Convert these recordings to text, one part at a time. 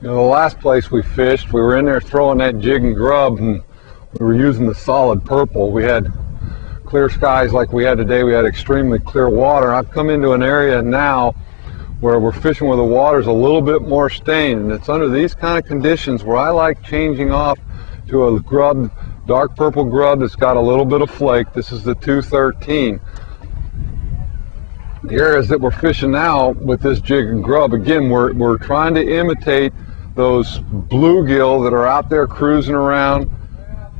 You know, the last place we fished, we were in there throwing that jig and grub, and we were using the solid purple. We had clear skies like we had today. We had extremely clear water. I've come into an area now where we're fishing where the water's a little bit more stained, and it's under these kind of conditions where I like changing off to a grub, dark purple grub that's got a little bit of flake. This is the 213. The areas that we're fishing now with this jig and grub, again, we're trying to imitate those bluegill that are out there cruising around,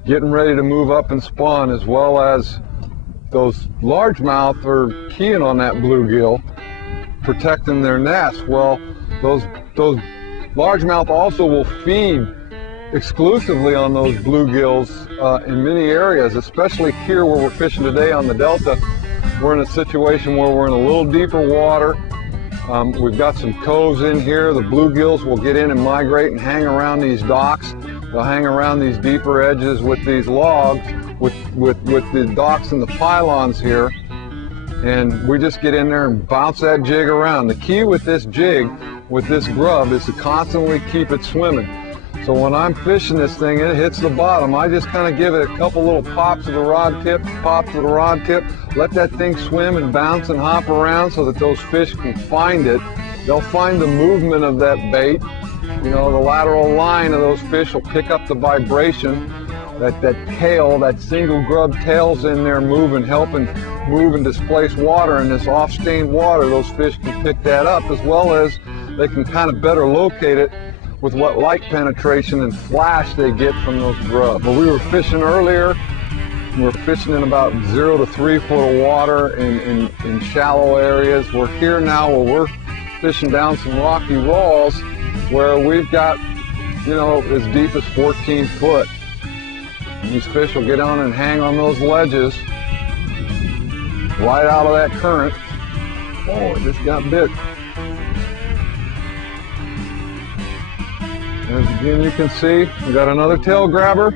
getting ready to move up and spawn, as well as those largemouth are keying on that bluegill, protecting their nest. Well, those largemouth also will feed exclusively on those bluegills in many areas, especially here where we're fishing today on the Delta. We're in a situation where we're in a little deeper water. We've got some coves in here. The bluegills will get in and migrate and hang around these docks. They'll hang around these deeper edges with these logs, with the docks and the pylons here. And we just get in there and bounce that jig around. The key with this jig, with this grub, is to constantly keep it swimming. So when I'm fishing this thing and it hits the bottom, I just kind of give it a couple little pops of the rod tip, let that thing swim and bounce and hop around so that those fish can find it. They'll find the movement of that bait. You know, the lateral line of those fish will pick up the vibration. That tail, that single grub tail's in there moving, helping move and displace water in this off-stained water. Those fish can pick that up, as well as they can kind of better locate it with what light penetration and flash they get from those grubs. Well, we were fishing earlier. We were fishing in about 0 to 3 foot of water in shallow areas. We're here now where we're fishing down some rocky walls where we've got, you know, as deep as 14 foot. And these fish will get on and hang on those ledges right out of that current. Oh, it just got bit. As again you can see, we got another tail grabber.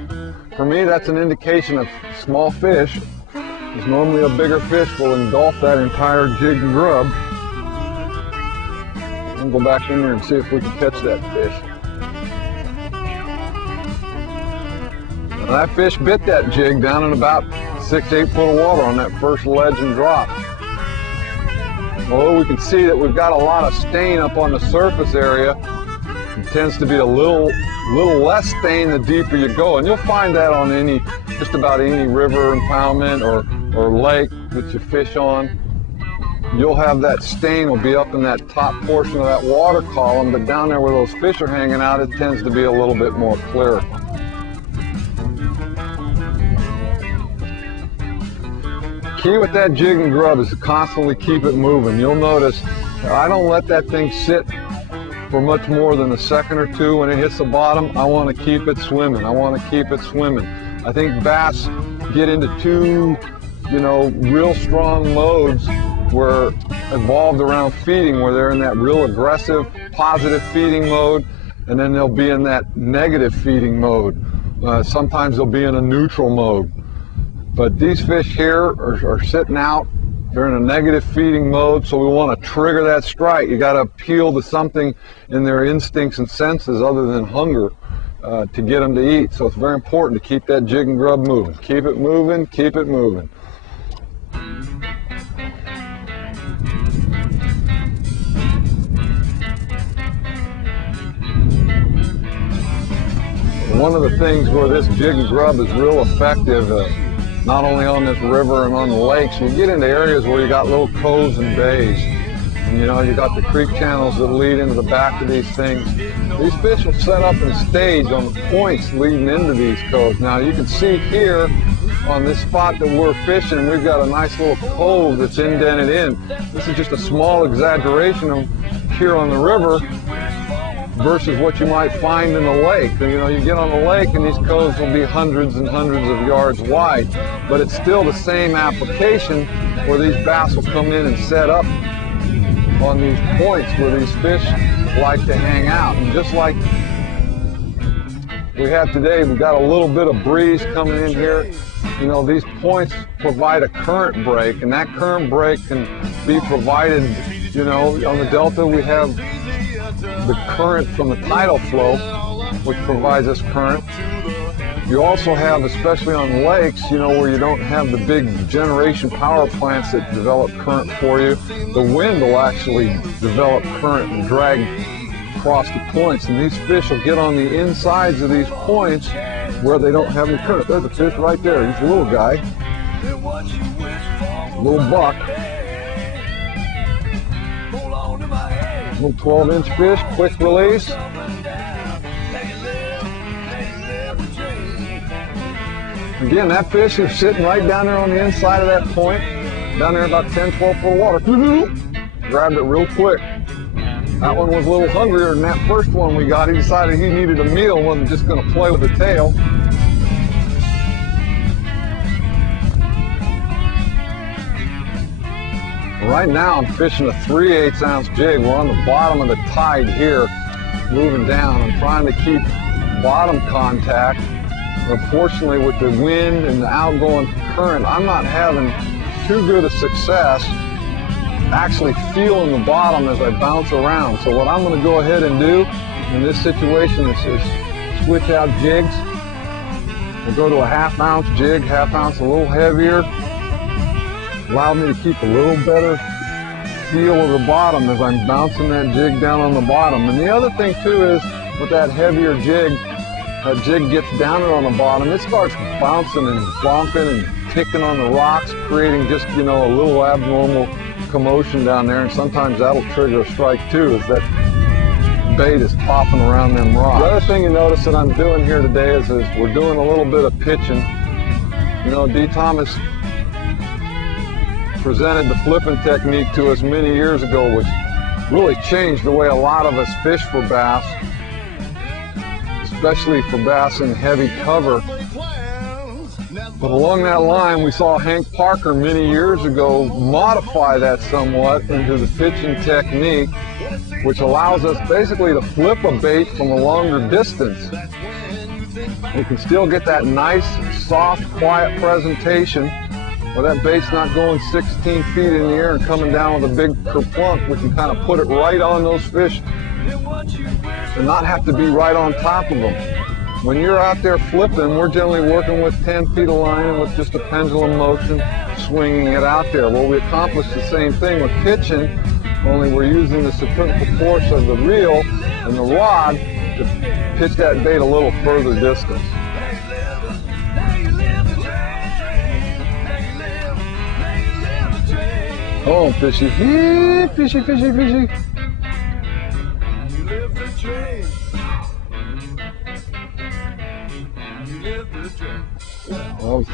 For me, that's an indication of small fish. Because normally a bigger fish will engulf that entire jig and grub. We'll go back in there and see if we can catch that fish. Now, that fish bit that jig down in about 6 to 8 foot of water on that first ledge and drop. Although we can see that we've got a lot of stain up on the surface area, it tends to be a little less stain the deeper you go, and you'll find that on just about any river impoundment or lake that you fish on. You'll have that stain will be up in that top portion of that water column, but down there where those fish are hanging out, it tends to be a little bit more clear. Key with that jig and grub is to constantly keep it moving. You'll notice I don't let that thing sit for much more than a second or two. When it hits the bottom, I want to keep it swimming. I want to keep it swimming. I think bass get into two, you know, real strong modes where evolved around feeding, where they're in that real aggressive, positive feeding mode, and then they'll be in that negative feeding mode. Sometimes they'll be in a neutral mode. But these fish here are sitting out. They're in a negative feeding mode, so we want to trigger that strike. You got to appeal to something in their instincts and senses other than hunger to get them to eat. So it's very important to keep that jig and grub moving. Keep it moving, keep it moving. One of the things where this jig and grub is real effective, not only on this river and on the lakes, you get into areas where you got little coves and bays. And you know, you got the creek channels that lead into the back of these things. These fish will set up and stage on the points leading into these coves. Now you can see here on this spot that we're fishing, we've got a nice little cove that's indented in. This is just a small exaggeration of here on the river versus what you might find in the lake. You know, you get on the lake and these coves will be hundreds and hundreds of yards wide, but it's still the same application where these bass will come in and set up on these points where these fish like to hang out. And just like we have today, we've got a little bit of breeze coming in here. You know, these points provide a current break, and that current break can be provided, you know, on the Delta we have the current from the tidal flow, which provides us current. You also have, especially on lakes, you know, where you don't have the big generation power plants that develop current for you, the wind will actually develop current and drag across the points, and these fish will get on the insides of these points where they don't have any current. There's a fish right there. He's a little guy, little buck, little 12-inch fish, quick release. Again, that fish is sitting right down there on the inside of that point, down there about 10, 12 foot of water. Grabbed it real quick. That one was a little hungrier than that first one we got. He decided he needed a meal, wasn't just going to play with the tail. Right now I'm fishing a 3/8 ounce jig. We're on the bottom of the tide here, moving down. I'm trying to keep bottom contact. Unfortunately, with the wind and the outgoing current, I'm not having too good a success actually feeling the bottom as I bounce around. So what I'm going to go ahead and do in this situation is switch out jigs. We'll go to a 1/2 ounce jig, 1/2 ounce a little heavier. Allow me to keep a little better feel of the bottom as I'm bouncing that jig down on the bottom. And the other thing too is with that heavier jig, that jig gets down there on the bottom, it starts bouncing and bumping and kicking on the rocks, creating just, you know, a little abnormal commotion down there, and sometimes that'll trigger a strike too, as that bait is popping around them rocks. The other thing you notice that I'm doing here today is we're doing a little bit of pitching. You know, D. Thomas presented the flipping technique to us many years ago, which really changed the way a lot of us fish for bass, especially for bass in heavy cover. But along that line, we saw Hank Parker many years ago modify that somewhat into the pitching technique, which allows us basically to flip a bait from a longer distance. You can still get that nice, soft, quiet presentation where that bait's not going 16 feet in the air and coming down with a big kerplunk. We can kind of put it right on those fish and not have to be right on top of them. When you're out there flipping, we're generally working with 10 feet of line and with just a pendulum motion, swinging it out there. Well, we accomplish the same thing with pitching, only we're using the centrifugal force of the reel and the rod to pitch that bait a little further distance. Oh, fishy, fishy, fishy, fishy. Well,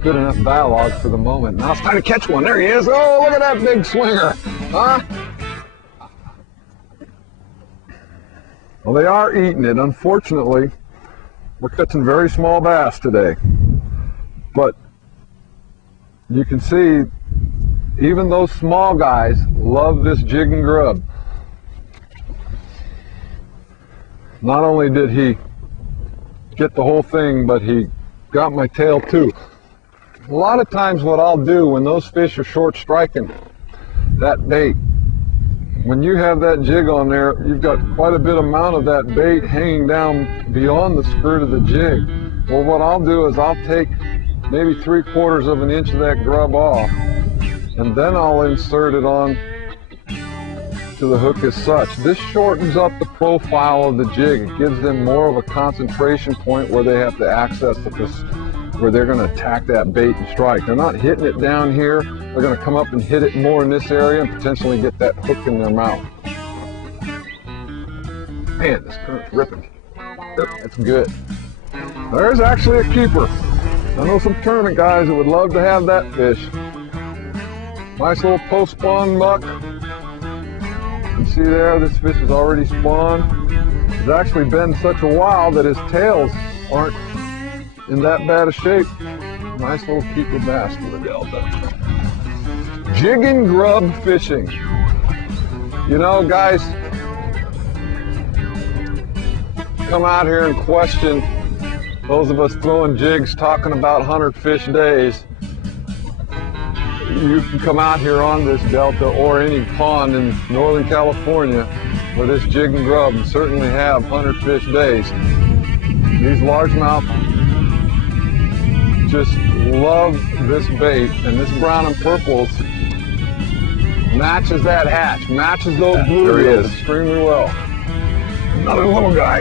good enough dialogue for the moment. Now it's time to catch one. There he is. Oh, look at that big swinger. Huh? Well, they are eating it. Unfortunately, we're catching very small bass today. But you can see even those small guys love this jig and grub. Not only did he get the whole thing, but he got my tail too. A lot of times what I'll do when those fish are short striking that bait, when you have that jig on there, you've got quite a bit amount of that bait hanging down beyond the skirt of the jig. Well, what I'll do is I'll take maybe 3/4 of an inch of that grub off, and then I'll insert it on to the hook as such. This shortens up the profile of the jig. It gives them more of a concentration point where they have to access where they're going to attack that bait and strike. They're not hitting it down here. They're going to come up and hit it more in this area and potentially get that hook in their mouth. Man, this current's ripping. That's good. There's actually a keeper. I know some tournament guys that would love to have that fish. Nice little post-spawn muck. You can see there, this fish has already spawned. It's actually been such a while that his tails aren't in that bad a shape. Nice little keeper bass for the Delta. Jig and grub fishing. You know, guys, come out here and question those of us throwing jigs talking about 100 fish days. you can come out here on this delta or any pond in Northern California with this jig and grub and certainly have 100-fish days. These largemouth just love this bait, and this brown and purple matches that hatch, matches those bluegills extremely well. Another little guy.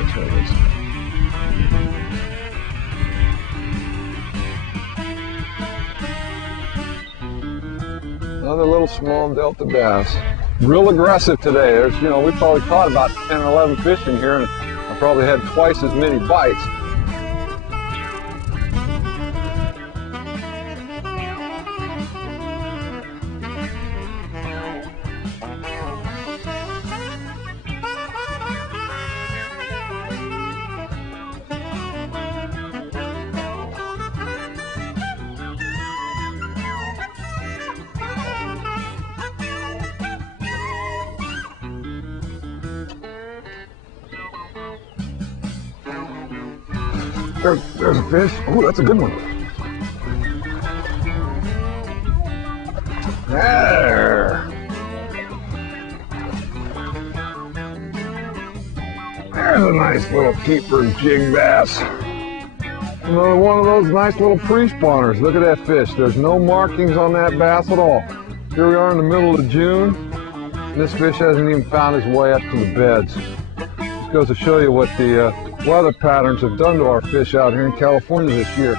Another little small delta bass. Real aggressive today. There's, you know, we probably caught about 10 or 11 fish in here, and I probably had twice as many bites. There's a fish. Oh, that's a good one. There. There's a nice little keeper jig bass. Another one of those nice little pre-spawners. Look at that fish. There's no markings on that bass at all. Here we are in the middle of June, and this fish hasn't even found his way up to the beds. Just goes to show you what the weather patterns have done to our fish out here in California this year.